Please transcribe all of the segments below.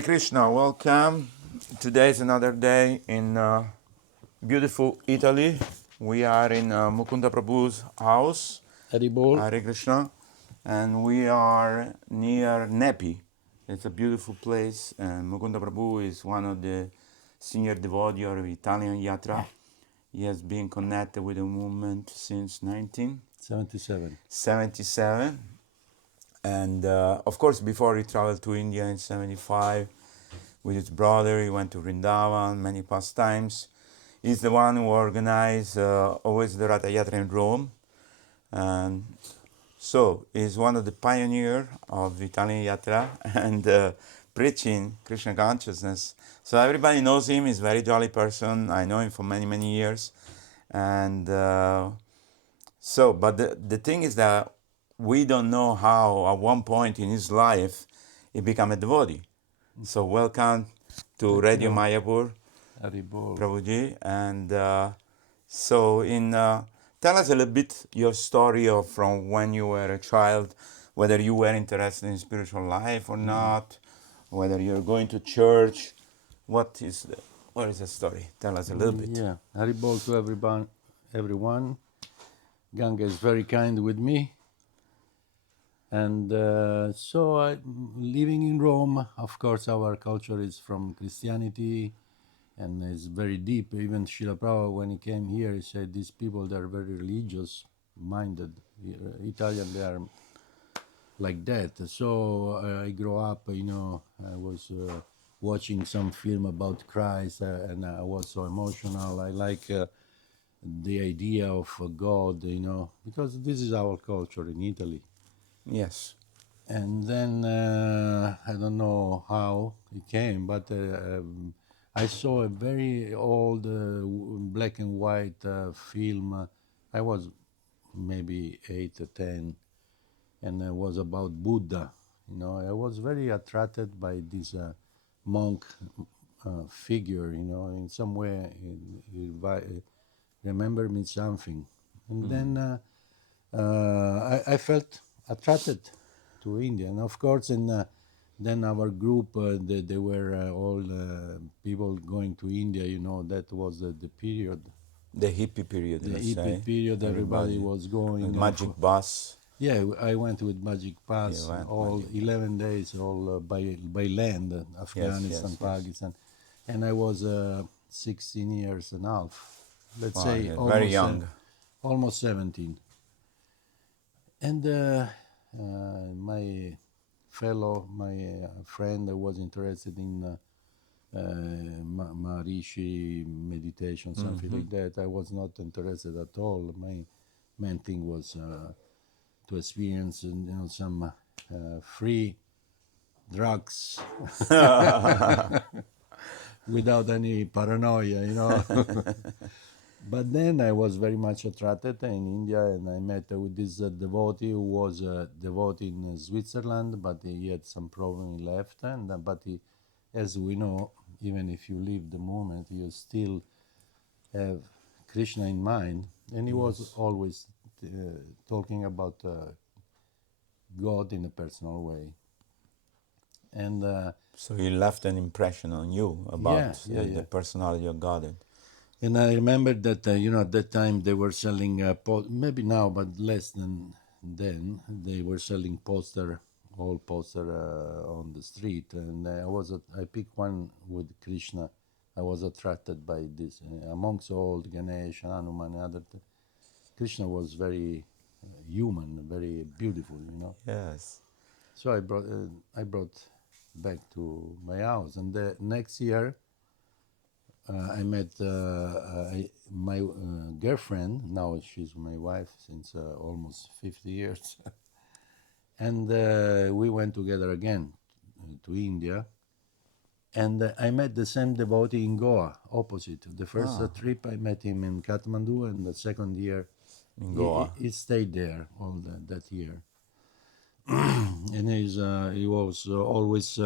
Hare Krishna, welcome. Today is another day in beautiful Italy. We are in Mukunda Prabhu's house, Haribol. Hare Krishna, and we are near Nepi. It's a beautiful place, and Mukunda Prabhu is one of the senior devotees of Italian Yatra. He has been connected with the movement since 1977. And of course, before he traveled to India in 75 with his brother, he went to Vrindavan many pastimes. He's the one who organized always the Ratha Yatra in Rome. And so he's one of the pioneers of Italian Yatra and preaching Krishna consciousness. So everybody knows him. He's a very jolly person. I know him for many, many years. And but the thing is that we don't know how at one point in his life he became a devotee. So welcome to Radio Mayapur, Haribol. Prabhuji. And tell us a little bit your story of from when you were a child, whether you were interested in spiritual life or not, whether you're going to church. What is the story? Tell us a little bit. Yeah, Haribol to everyone. Ganga is very kind with me. And living in Rome, of course, our culture is from Christianity and is very deep. Even Srila Prabhupada, when he came here, he said these people, they're very religious-minded. Italian, they are like that. So I grew up, I was watching some film about Christ and I was so emotional. I like the idea of God, because this is our culture in Italy. Yes. And then I don't know how it came, but I saw a very old black and white film. I was maybe 8 or 10, and it was about Buddha. I was very attracted by this monk figure. In some way, it remembered me something, and then I felt attracted to India, and of course, then our group, they were all people going to India. That was the period. The hippie period, The let's hippie say. period, everybody was going. The magic bus. Yeah, I went with Magic Pass, You went all Magic 11 days, all by land, Afghanistan, yes. Pakistan, and I was 16 years and a half, let's Wow, say, you're very young. almost 17. And my friend was interested in Maharishi meditation, something like that. I was not interested at all. My main thing was to experience, some free drugs without any paranoia. But then I was very much attracted in India, and I met with this devotee who was a devotee in Switzerland, but he had some problem, he left. But as we know, even if you leave the moment, you still have Krishna in mind, and he was always talking about God in a personal way. And so he left an impression on you about the personality of God. And I remember that, at that time they were selling, maybe now, but less than then, they were selling poster on the street. And I picked one with Krishna. I was attracted by this. Amongst all Ganesh, Hanuman, and other, Krishna was very human, very beautiful, Yes. So I brought back to my house. And the next year, I met my girlfriend. Now she's my wife since almost 50 years. And we went together again to India. And I met the same devotee in Goa, opposite. The first trip I met him in Kathmandu, and the second year in Goa. He stayed there all that year. And he was always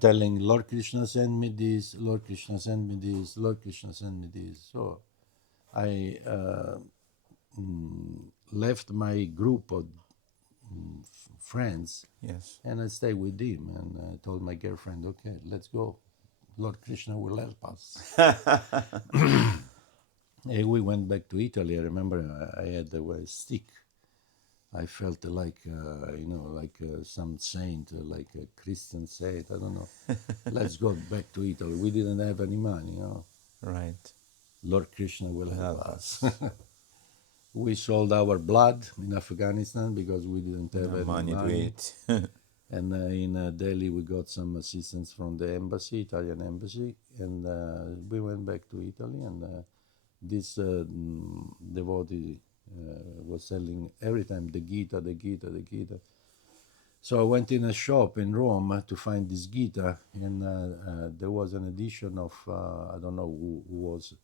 telling, Lord Krishna, send me this, Lord Krishna, send me this, Lord Krishna, send me this. So I left my group of friends, Yes. and I stayed with him and told my girlfriend, okay, let's go. Lord Krishna will help us. And we went back to Italy. I remember I had a stick. I felt like, like some saint, like a Christian saint. I don't know. Let's go back to Italy. We didn't have any money, Right. Lord Krishna will help Help us. us. We sold our blood in Afghanistan because we didn't have No any money to money. eat. And in Delhi, we got some assistance from the embassy, Italian embassy, and we went back to Italy. And this devotee was selling every time the Gita, the Gita, the Gita. So I went in a shop in Rome to find this Gita, and there was an edition of I don't know who was,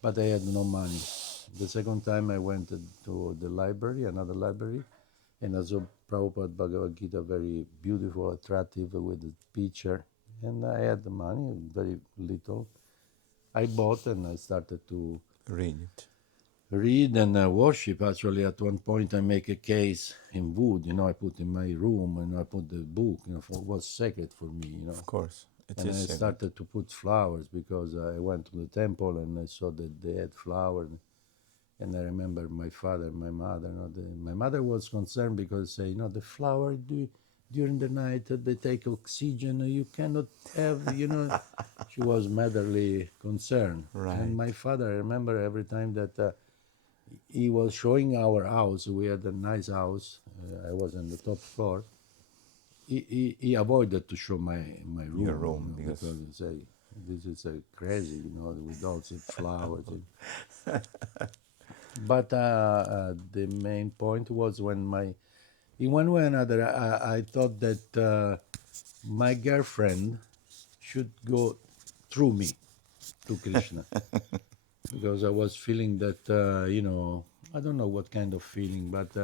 but I had no money. The second time I went to the library, another library, and I saw Prabhupada Bhagavad-Gita, very beautiful, attractive, with a picture. And I had the money, very little. I bought and I started to Read it. read and worship. Actually, at one point I make a case in wood, I put in my room, and I put the book, for it was sacred for me, Of course. It And is I sacred. started to put flowers because I went to the temple and I saw that they had flowers. And I remember my father, my mother. My mother was concerned because the flower during the night they take oxygen. You cannot have. She was motherly concerned. Right. And my father, I remember every time that he was showing our house. We had a nice house. I was on the top floor. He avoided to show my room. Your room, because he say this is crazy. With all the flowers. But the main point was in one way or another, I thought that my girlfriend should go through me to Krishna. Because I was feeling that, I don't know what kind of feeling, but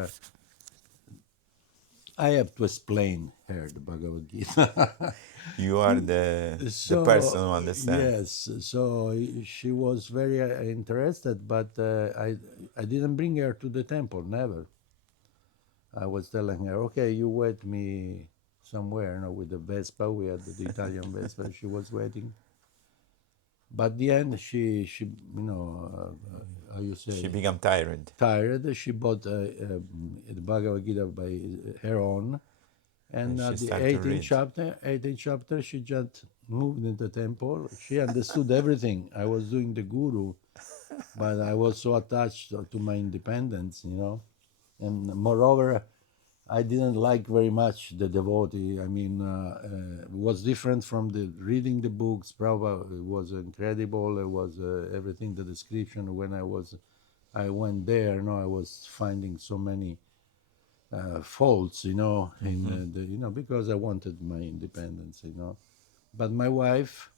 I have to explain her the Bhagavad Gita. You are the person who understands. Yes, so she was very interested, but I didn't bring her to the temple, never. I was telling her, okay, you wait me somewhere, with the Vespa. We had the Italian Vespa. She was waiting. But the end, she how you say? She became tired. Tired. She bought the Bhagavad Gita by her own. And she at the started to 18th chapter, she just moved in the temple. She understood everything. I was doing the guru, but I was so attached to my independence, And moreover, I didn't like very much the devotee. I mean, it was different from the reading the books. Prabhupada, it was incredible. It was everything, the description. When I went there, I was finding so many faults, in because I wanted my independence, But my wife,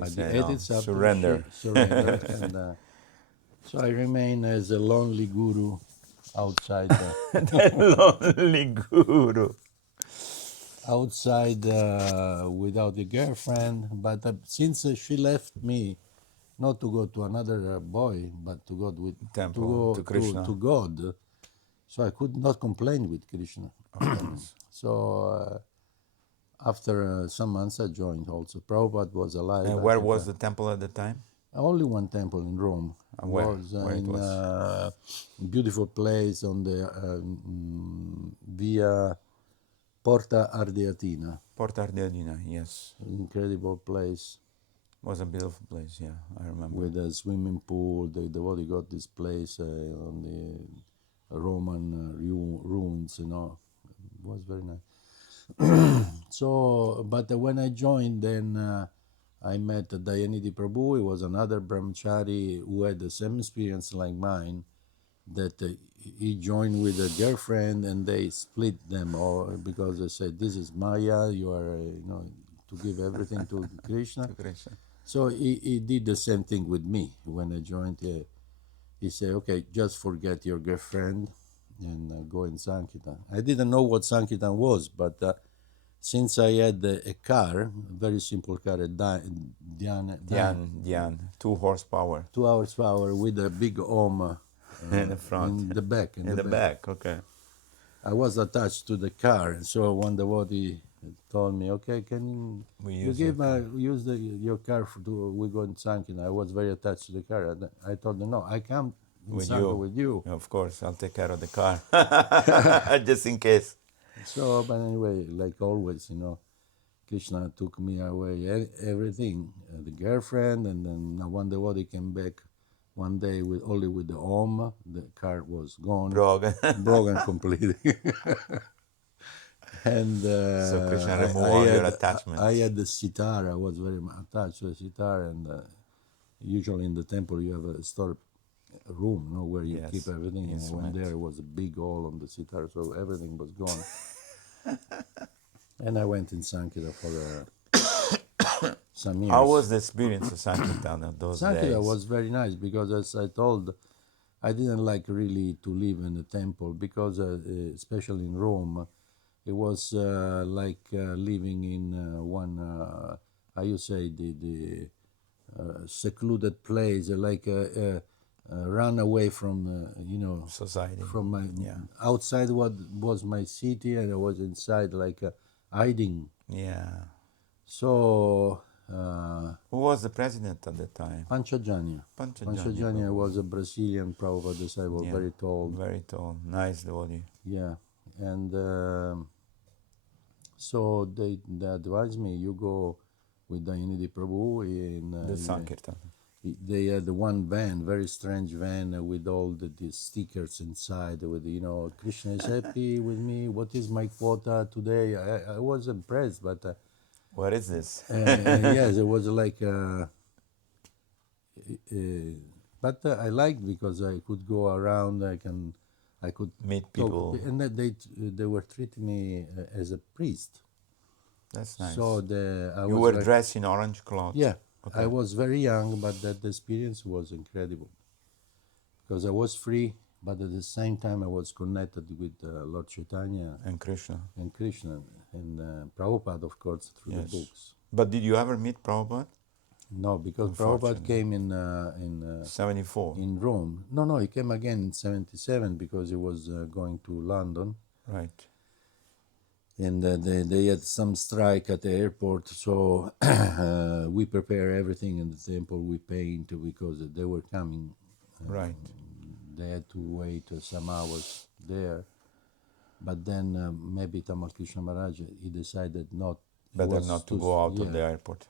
at the 18th chapter, surrender. she surrendered, and so I remain as a lonely guru outside. The lonely guru. Outside without a girlfriend, but since she left me, not to go to another boy, but to go Temple, to Krishna. to God, so I could not complain with Krishna. Of course. So after some months, I joined also. Prabhupada was alive. And where was the temple at the time? Only one temple in Rome. Where? Was Where it in was? a beautiful place on the via Porta Ardeatina. Porta Ardeatina, yes. Incredible place. Was a beautiful place, yeah, I remember. With a swimming pool. The devotee got this place on the Roman ruins, It was very nice. So, but when I joined, then I met Dayanidhi Prabhu. He was another brahmachari who had the same experience like mine, that he joined with a girlfriend and they split them all because they said, this is Maya, you are, to give everything to Krishna. To Krishna. So he did the same thing with me when I joined. He said, okay, just forget your girlfriend and go in Sankirtan. I didn't know what Sankirtan was, but since I had a car, a very simple car, a Dhyan, 2 horsepower. 2 hours power with a big home In the front. in the back. In the back, okay. I was attached to the car, and so one devotee told me, "Okay, can We you use your give car. use your car to we go in Sankirtan?" I was very attached to the car. And I told him, "No, I come in With Sankirtan you. with you." Of course, I'll take care of the car. Just in case. So, but anyway, like always, Krishna took me away, everything, the girlfriend, and then one devotee came back one day with only with the Om. The car was gone, Brogan. broken completely. And So Krishna I, remove I all your had I attachments. had the sitar. I was very attached to the sitar, and usually in the temple you have a store room, where you keep Yes. everything. And I went Instrument. there, it was a big hole on the sitar, so everything was gone. And I went in Sankira for some How years. was the experience of Sankirtan in those Sankira days? was very nice because, as I told, I didn't like really to live in a temple because, especially in Rome, it was like living in one, how you say, the secluded place, like run away from, Society. from my Yeah. outside what was my city, and I was inside like hiding. Yeah. So Who was the president at the time? Panchajanya. Panchajanya Panchajanya Prabhu. was a Brazilian Prabhupada disciple, Yeah. very tall. Very tall. Nice devotee. Yeah, and so they advised me, you go with Dayanidhi Prabhu in. The Sankirtan. They had one van, very strange van with all the stickers inside. With Krishna is happy with me. What is my quota today? I was impressed, but What is this? yes, it was like. But I liked because I could go around. I could Meet talk, people. and that they were treating me as a priest. That's nice. So I You was were like, dressed in orange clothes. yeah, Okay. I was very young, but that experience was incredible because I was free, but at the same time I was connected with Lord Chaitanya And Krishna. and Krishna and Prabhupada, of course, through the Yes. books. But did you ever meet Prabhupada? No, because Prabhupada Unfortunately. came in 74. in Rome. No, he came again in 77 because he was going to London. Right. And they had some strike at the airport, so we prepare everything in the temple, we paint because they were coming. Right. They had to wait some hours there. But then maybe Tamal Krishna Maharaj, he decided not. Better not to go out of the airport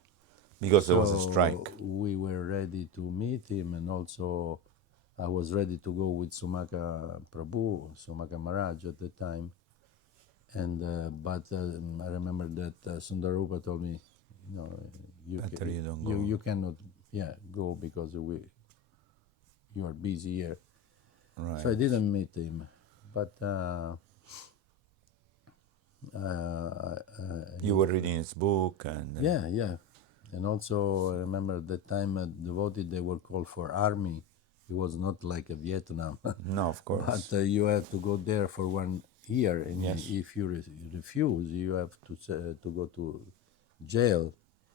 because there was a strike. We were ready to meet him, and also I was ready to go with Sumaka Prabhu, Sumaka Maharaj at the time. And but I remember that Sundarupa told me, Better you don't go. you cannot, go because you are busy here. Right. So I didn't meet him, but You were reading his book and yeah. And also I remember that time devotee they were called for army. It was not like a Vietnam, no, of course. but you have to go there for 1 year, and Yes. if you refuse, you have to go to jail.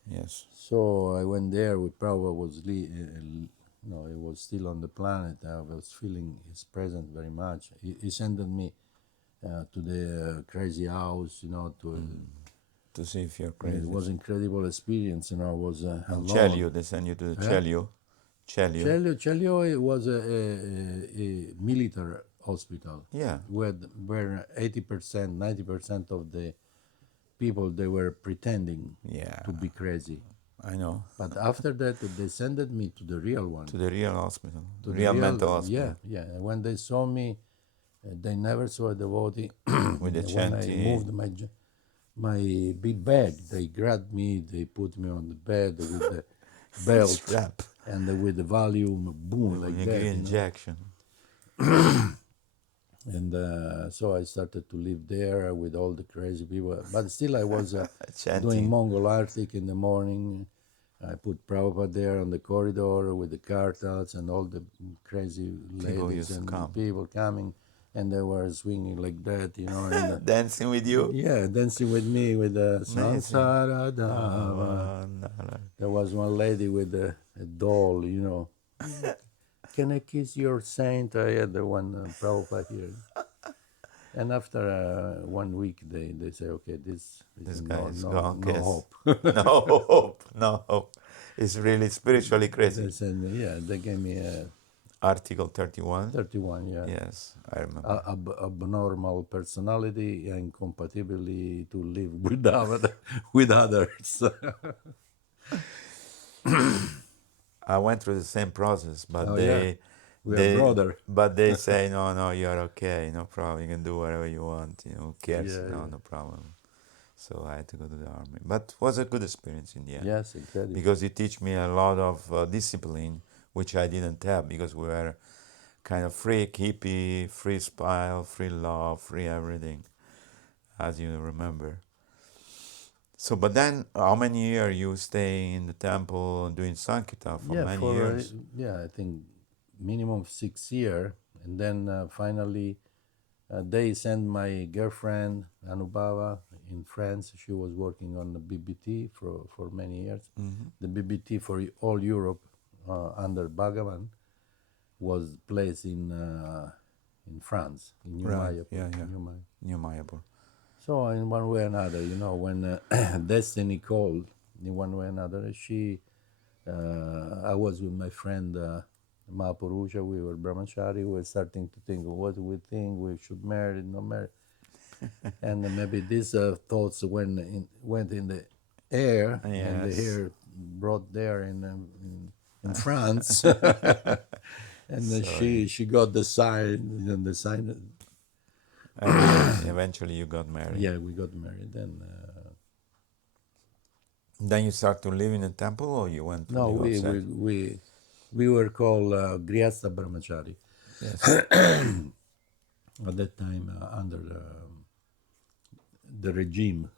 Yes. So I went there with Prabhupada was he was still on the planet. I was feeling his presence very much. He sent me to the crazy house, To see if you're it crazy. was incredible experience. I was And alone. Chelio, they send you to the Chelio. Chelio. Chelio it was a military hospital. Yeah. Where 80%, 90% of the people they were pretending Yeah. to be crazy. I know. But after that, they sent me to the real one. To the real hospital. To the real mental hospital. Yeah. And when they saw me, they never saw a devotee. With the When I chanting. moved my big bag, they grabbed me, they put me on the bed with the belt Strap. and with the volume, boom, like You that. get injection. And so I started to live there with all the crazy people. But still, I was Chanting. doing Mongol Arctic in the morning. I put Prabhupada there on the corridor with the kartals and all the crazy People ladies used to and come. people coming. And they were swinging like that, And, Dancing with you. yeah, dancing with me with the Sansara Dava. There was one lady with a doll, Can I kiss your saint? I had the one Prabhupada here. And after 1 week, they say, okay, this This is guy no is no gone, no yes. hope. No hope, no hope. It's really spiritually crazy. They said, yeah, they gave me Article 31. 31, yeah. Yes, I remember. Abnormal personality and compatibility to live with others. I went through the same process, but Oh yeah, they, we are they, brother. but they say no, no, you're okay, no problem. You can do whatever you want. Who cares? Yeah, No, yeah. no problem. So I had to go to the army, but it was a good experience in the end Yes, incredible. because it teach me a lot of discipline, which I didn't have because we were kind of free hippie, free style, free love, free everything, as you remember. So, but then, how many years you stay in the temple doing sankirtan for Yeah, many for years? I think minimum 6 years, and then finally they sent my girlfriend Anubhava in France. She was working on the BBT for many years. The BBT for all Europe under Bhagavan was placed in France, in New Right. Mayapur. Yeah, yeah. New May- New Mayapur. So in one way or another, when destiny called, in one way or another, I was with my friend Mahapurusha. We were brahmachari. We were starting to think, what do we think? We should marry, not marry. And maybe these thoughts went in the air, and the Yes. air brought there in France. And then So, she got the sign, and the sign. and eventually you got married. Yeah, we got married. And Then you start to live in a temple, or you went to no, live outside? we were called Grihastha Brahmachari Yes. at that time under the regime.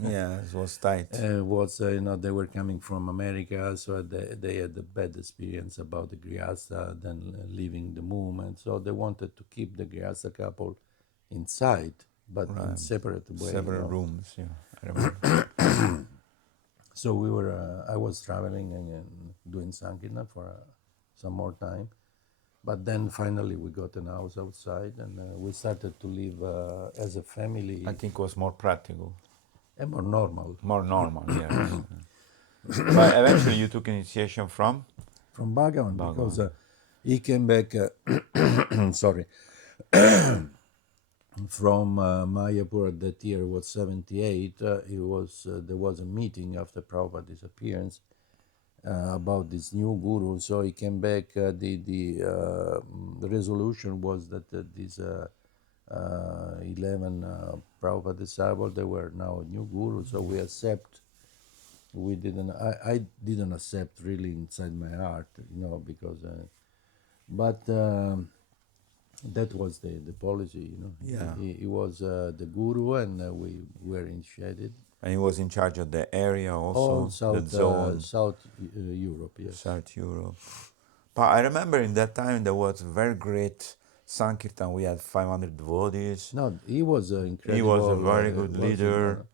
Yeah, it was tight. Was they were coming from America, so they had a bad experience about the Grihastha, then leaving the movement. So they wanted to keep the Grihastha couple inside, but in Right. separate way. Several rooms. Yeah, I remember. So I was traveling and doing Sankirtan for some more time. But then finally we got an house outside, and we started to live as a family, I think it was more practical, and more normal. more normal. Yes. But eventually you took initiation from From Bhagavan, because Bhagavan. he came back, sorry, from Mayapur. That year was 78. There was a meeting after Prabhupada's disappearance about this new guru. So he came back. The resolution was that these 11 Prabhupada disciples, they were now a new guru. So we accept. We didn't. I didn't accept really inside my heart, because. But that was the policy. Yeah. He was the guru, and we were initiated. And he was in charge of the area All also, the zone, South Europe, yes. South Europe. But I remember in that time there was very great Sankirtan. We had 500 devotees. No, he was incredible. He was a very good leader,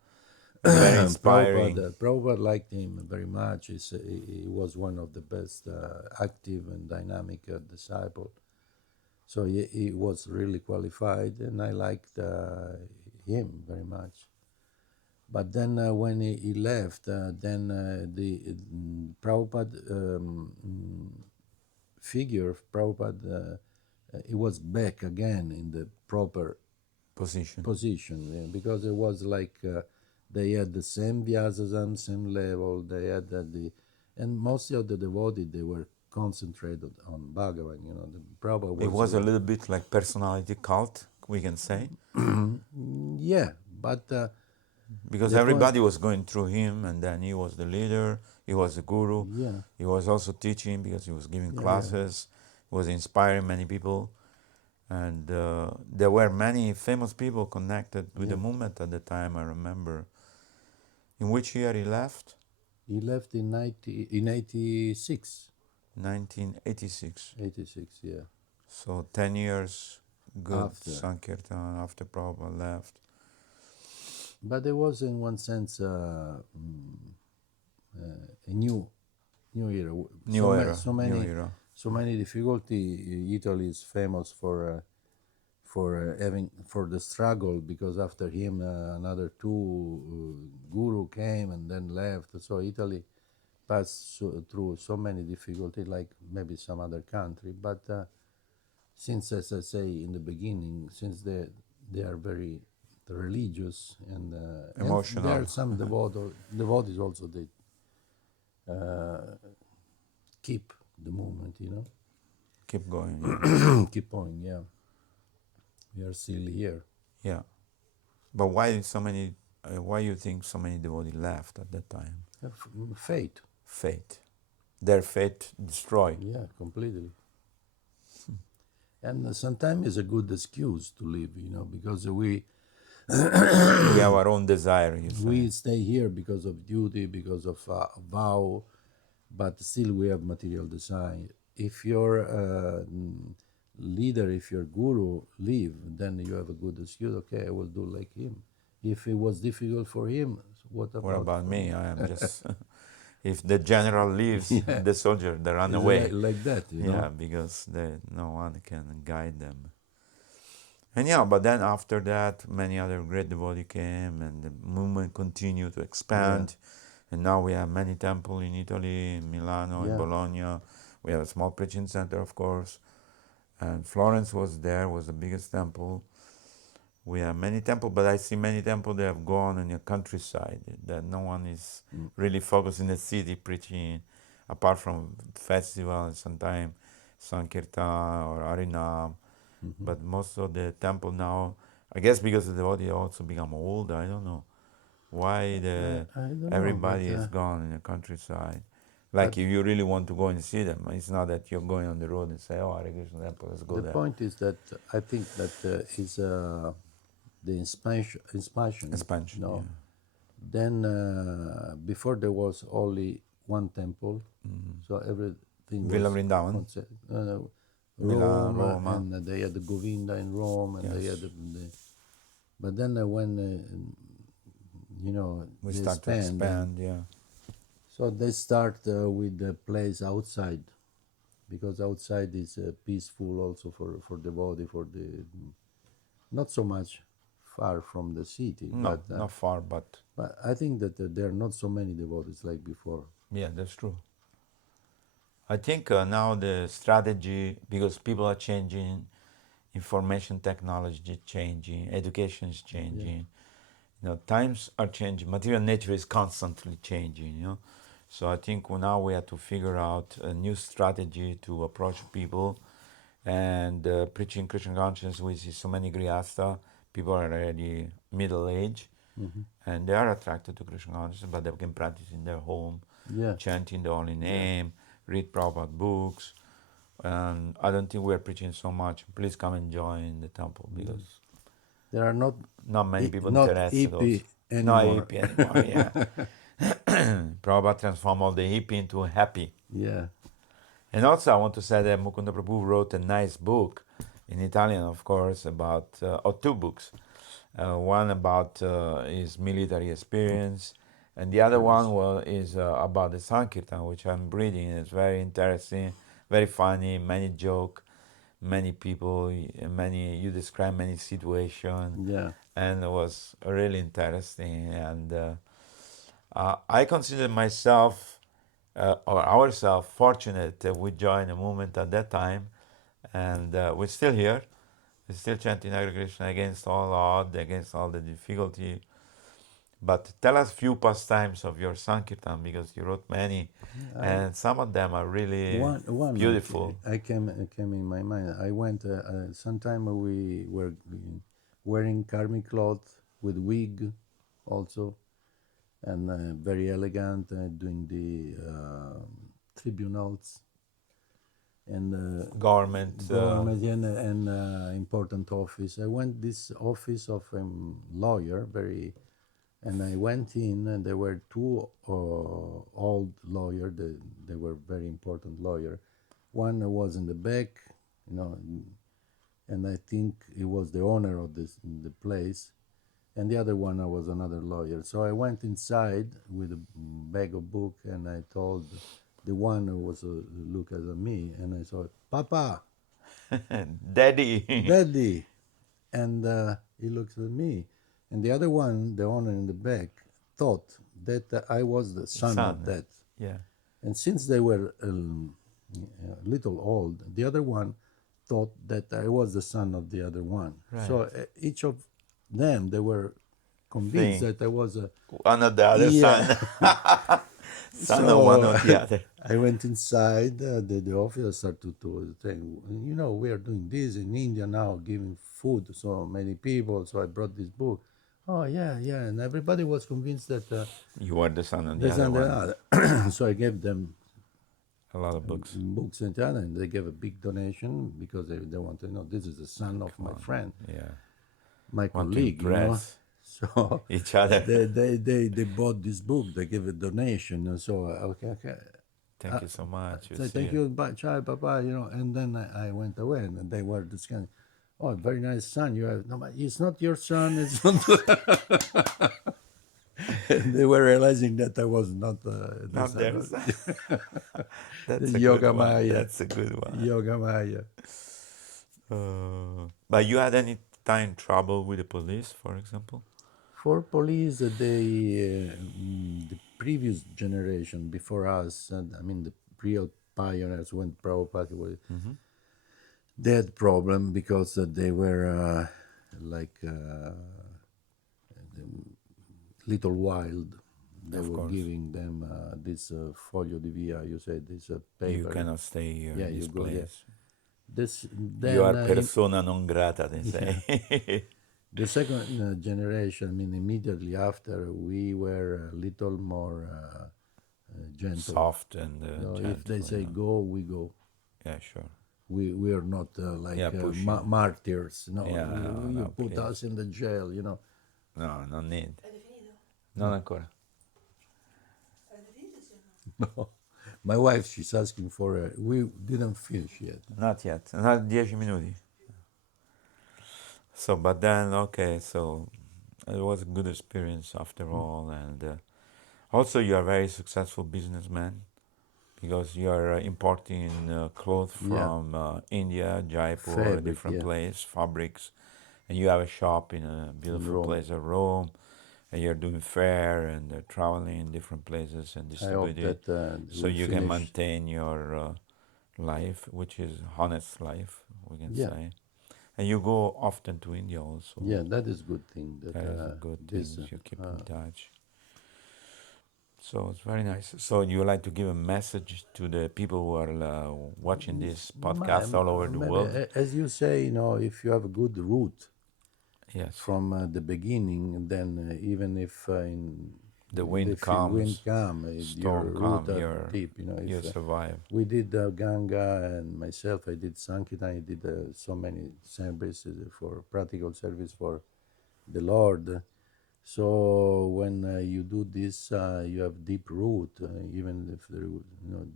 no. very inspiring. Prabhupada liked him very much. He was one of the best active and dynamic disciple. So he was really qualified, and I liked him very much. But then when he left, then the Prabhupada figure of Prabhupada, he was back again in the proper Position. because it was like they had the same vyasasam, same level. They had and most of the devotees, they were concentrated on Bhagavan. The Prabhupada was. It was a little bit like personality cult, we can say, Yeah, but because the point. everybody was going through him, and then he was the leader. He was the guru. Yeah. He was also teaching because he was giving Yeah, classes. He was inspiring many people. And there were many famous people connected with the movement at the time, I remember. In which year he left? He left in 86. 1986. 86, yeah. So 10 years good After. Sankirtan after Prabhupada left. But there was, in one sense, a new era. New era. So many difficulty. Italy is famous for for having for the struggle, because after him another two guru came and then left. So Italy passed through so many difficulties, like maybe some other country. But since, as I say in the beginning, since they are very religious and there are Emotional. some devotees also, they keep the movement, Keep going, yeah. keep on. Yeah, we are still here. Yeah. But why so many, why you think so many devotees left at that time? Fate. Fate. Their fate destroyed. Yeah, completely. And sometimes it's a good excuse to live, because we We have our own desire, you say. stay here because of duty, because of vow, but still we have material desire. If your leader, if your guru leave, then you have a good excuse. Okay, I will do like him. If it was difficult for him, what What about for me? I am just, if the general leaves, Yeah. the soldier, they run It's away. like that, Yeah, because no one can guide them. And yeah, but then after that, many other great devotees came, and the movement continued to expand. And now we have many temples in Italy, in Milano, in Yeah. Bologna. We have a small preaching center, of course. And Florence was the biggest temple. We have many temples, but I see many temples that have gone in the countryside, that no one is really focused in the city preaching, apart from festivals, sometimes Sankirtan or Harinam. But most of the temple now, I guess because the devotee also become old, I don't know why I don't know, everybody but is gone in the countryside. Like if you really want to go and see them, it's not that you're going on the road and say, "Oh, Hare Krishna temple, let's go the there." point is that I think that is the expansion. Expansion, yeah. Then before there was only one temple, so everything Villa was Vrindavan, concept, Milan, Rome, Roma. and they had the Govinda in Rome, and they had Yes. but then when We they start to expand, yeah. so they start with the place outside, because outside is peaceful also for the body, for the not so much far from the city, No, not far, but but I think that there are not so many devotees like before. yeah, that's true. I think now the strategy, because people are changing, information technology is changing, education is changing, times are changing, material nature is constantly changing, So I think now we have to figure out a new strategy to approach people, and preaching Krishna consciousness. We see so many grihasta, people are already middle age, and they are attracted to Krishna consciousness, but they can practice in their home, Yeah. chanting the holy name, read Prabhupada books. And I don't think we're preaching so much. Please come and join the temple, because There are not many people not interested also. hippie No anymore. hippie anymore, yeah. Prabhupada transformed all the hippie into happy. Yeah. And also I want to say that Mukunda Prabhu wrote a nice book, in Italian of course, about, or two books. One about his military experience, and the other one is about the Sankirtan, which I'm reading. It's very interesting, very funny, many joke, many people, you describe many situations, Yeah. and it was really interesting. And I consider myself or ourselves fortunate that we joined the movement at that time, and we're still here. We're still chanting Hare Krishna against all odds, against all the difficulty. But tell us few pastimes of your Sankirtan, because you wrote many, and some of them are really One beautiful. I came in my mind. I went sometime we were wearing karmic cloth with wig, also, and very elegant, doing the tribunals and Government, government and important office. I went this office of a lawyer, and I went in, and there were two old lawyers. They were very important lawyer. One was in the back, and I think he was the owner of the place, and the other one was another lawyer. So I went inside with a bag of book, and I told the one who was look at me, and I said, "Papa, Daddy. Daddy." And he looks at me. And the other one, the owner in the back, thought that I was the son of that. Yeah. And since they were a little old, the other one thought that I was the son of the other one. So Right. each of them, they were convinced Thing. that I was a One of the other yeah. son. Son of one So of the other. I went inside. The officer started to saying, you know, we are doing this in India now, giving food to so many people. So I brought this book. Oh yeah, yeah, and everybody was convinced that You are the son of the there's other one. another. So I gave them A lot of books. books and that, and they gave a big donation because they want to know this is the son of my friend, Yeah. my Want to colleague, you know. impress So each other. they bought this book. They gave a donation, and so okay. Thank you so much. Say thank you, bye, bye, you know. And then I went away, and they were discussing. Oh, very nice son you have. No, but it's not your son. It's not. And they were realizing that I was not the Not son theirs. of That's the a Yoga good one. Maya. That's a good one. Yoga Maya. But you had any time trouble with the police, for example? For police, the previous generation before us, and I mean the real pioneers when Prabhupada was, they had problem because they were like little wild. They Of were course. giving them this folio di via, you say this paper. You cannot stay here Yeah, in this you go, yeah. place. This You are then persona non grata, they say. the second generation, I mean, immediately after, we were a little more gentle. Soft and No, gentle. if they say go, we go. Yeah, sure. We are not like Yeah, pushing. martyrs. No, Yeah, you no, put please. us in the jail, you know. No, non need. Non ancora. No. My wife, she's asking for we didn't finish yet. Not yet. Not 10 minuti. So, but then, okay, so it was a good experience after all. And also, you are a very successful businessman because you are importing clothes Yeah. from India, Jaipur, a Fabric, different yeah. place, fabrics. And you have a shop in a beautiful Rome. place of Rome. And you're doing fair and traveling in different places and I hope distributing. that So we you can finish. maintain your life, which is honest life, we can Yeah. say. And you go often to India also. Yeah, that is good thing. That is a good thing. this, You keep in touch. So it's very nice. So you would like to give a message to the people who are watching this podcast all over the maybe, world? as you say, you know, if you have a good route Yes. from the beginning, then even if The wind if comes, wind come, your storm route come, are deep. You know, you if survive. we did Ganga and myself, I did Sankirtan, I did so many services for practical service for the Lord. So when you do this, you have deep root. Even if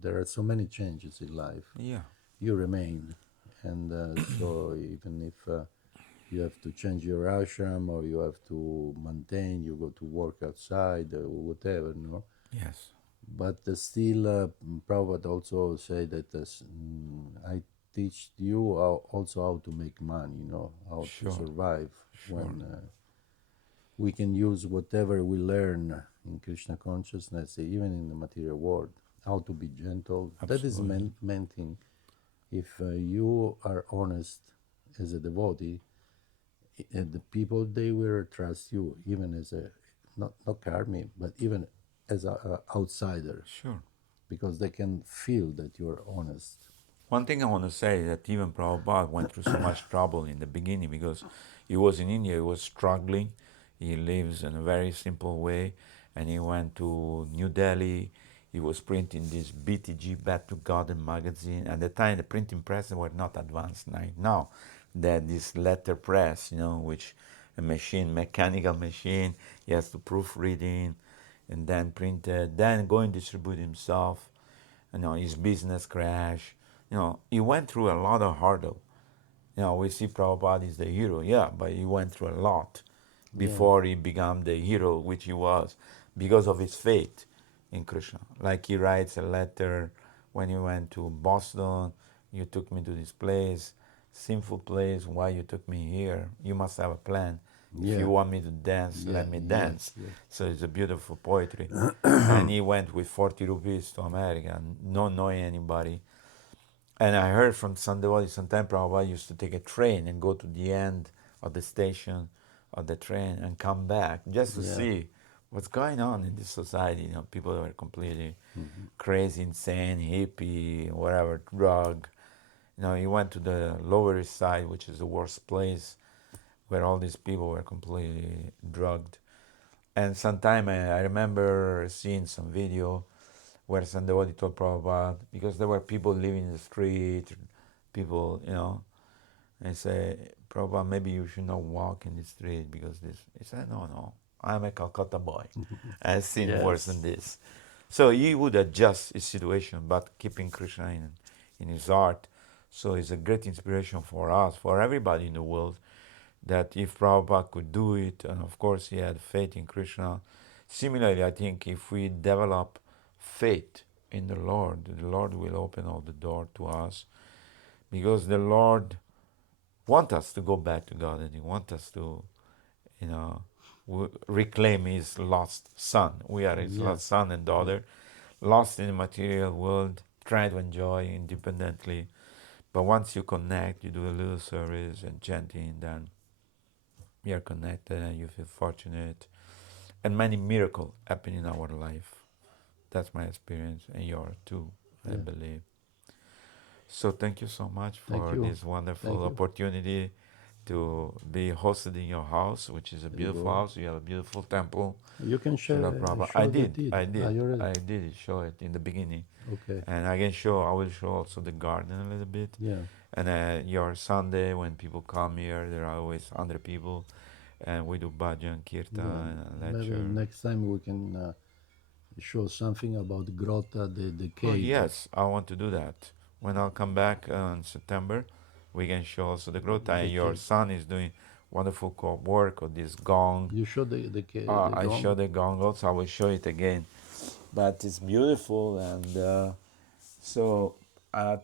there are so many changes in life, Yeah. you remain, and so even if you have to change your ashram or you have to maintain, you go to work outside or whatever, you know. Yes. But still, Prabhupada also say that I teach you also how to make money, you know, how Sure. to survive Sure. when we can use whatever we learn in Krishna consciousness, even in the material world, how to be gentle. That is Absolutely. main thing. If you are honest as a devotee, the people, they will trust you, even as a, not karmi, but even as an outsider, Sure. because they can feel that you are honest. One thing I want to say is that even Prabhupada went through so much trouble in the beginning because he was in India, he was struggling. He lives in a very simple way, and he went to New Delhi. He was printing this BTG, Back to Garden magazine. At the time, the printing presses were not advanced like now. That this letter press, you know, which a machine, mechanical machine, he has to proofreading, and then print it, then go and distribute himself. You know, his business crash. You know, he went through a lot of hurdle. You know, we see Prabhupada is the hero, yeah, but he went through a lot before he became the hero which he was because of his faith in Krishna. Like he writes a letter when he went to Boston, you took me to this place, sinful place. Why you took me here? You must have a plan. If Yeah. you want me to dance, let me dance. Yes. So it's a beautiful poetry. And he went with 40 rupees to America, not knowing anybody. And I heard from Sandevadi, sometimes Prabhupada used to take a train and go to the end of the station of the train and come back just to Yeah. see what's going on in this society. You know, people that are completely crazy, insane, hippie, whatever, drug. You know, he went to the Lower East Side, which is the worst place, where all these people were completely drugged. And sometime I remember seeing some video where Sandevadi told Prabhupada, because there were people living in the street, people, you know, and say, Prabhupada, maybe you should not walk in the street because this. He said, no, I'm a Calcutta boy. I've seen worse than this. So he would adjust his situation, but keeping Krishna in his heart. So it's a great inspiration for us, for everybody in the world, that if Prabhupada could do it, and of course he had faith in Krishna. Similarly, I think if we develop faith in the Lord will open all the door to us, because the Lord wants us to go back to God, and He wants us to, you know, reclaim His lost son. We are His lost son and daughter, lost in the material world, trying to enjoy independently. But once you connect, you do a little service and chanting, then you are connected and you feel fortunate. And many miracles happen in our life. That's my experience, and yours too, I believe. So thank you so much for this wonderful opportunity to be hosted in your house, which is a beautiful house. You have a beautiful temple. You can Srila show Prabhupada. I I did show it in the beginning. Okay. And I will show also the garden a little bit. Yeah. And your Sunday, when people come here, there are always 100 people. And we do bhajan, kirtan, and Maybe lecture. next time we can show something about Grota, the Oh, cave. yes, I want to do that. When I'll come back in September, we can show also the growth. And your son is doing wonderful work on this gong. You show the cave. I show the gong also. I will show it again. But it's beautiful, and so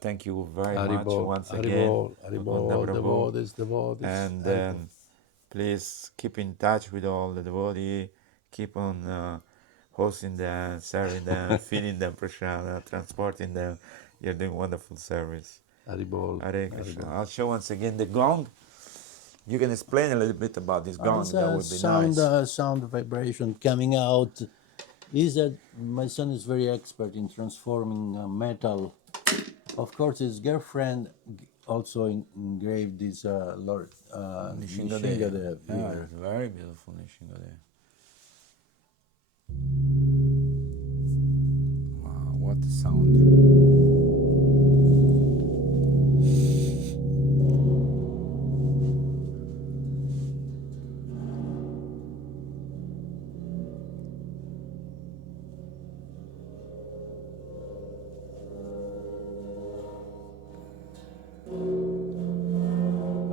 thank you very much once again. Haribol, devotees. And Haribol. please keep in touch with all the devotees. Keep on hosting them, serving them, feeding them prasada, transporting them. You're doing wonderful service. Haribol. Hare Krishna. I'll show once again the gong. You can explain a little bit about this gong. It's That a would be sound, nice. sound vibration coming out. Is that my son is very expert in transforming metal. Of course, his girlfriend also engraved this Lord Nishingadev Yeah, here. it's very beautiful Nishingadev. Wow, what a sound.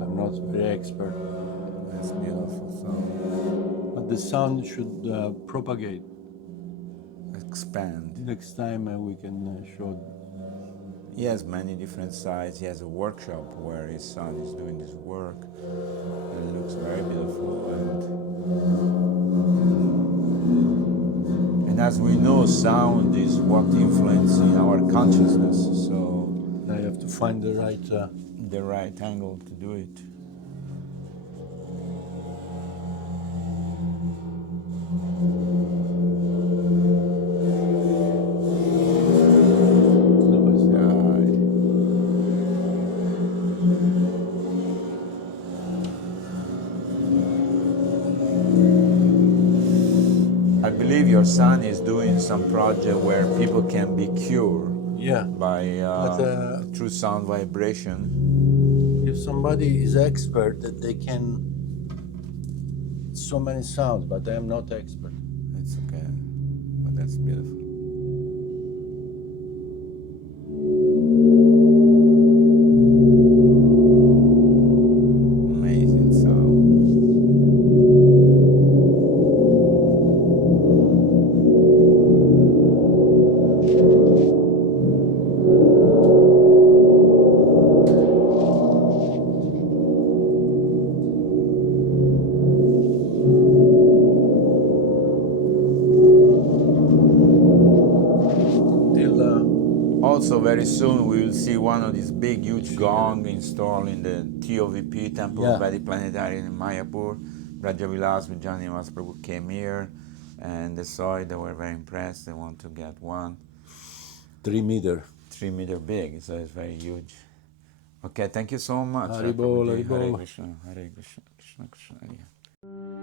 I'm not very expert, That's beautiful sound. but the sound should propagate. Expand. Next time we can show. He has many different sides. He has a workshop where his son is doing this work, and it looks very beautiful. And as we know, sound is what influences our consciousness. So I have to find the right angle to do it. I believe your son is doing some project where people can be cured by through sound vibration. If somebody is expert, that they can so many sounds, but I am not expert. It's okay, but that's beautiful. Amazing sound. also very soon we will see one of these big, huge gong installed in the TOVP, Temple of Vedic Planetarium in Mayapur. Rajavilas with Johnny Prabhu came here and they saw it, they were very impressed, they want to get one. 3 meter. 3 meter big, so it's very huge. Okay, thank you so much. Haribol, Prabhuji. Hare Haribol. Krishna, Hare Krishna, Krishna Krishna, Hare Hare.